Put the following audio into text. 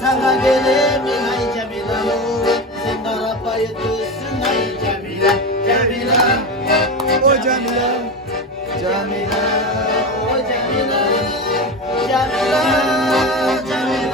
sana gelemin ay Cemila. Sen kara bayıtısın ay Cemila. Cemila, o Cemila. Cemila, o Cemila. Cemila, Cemila.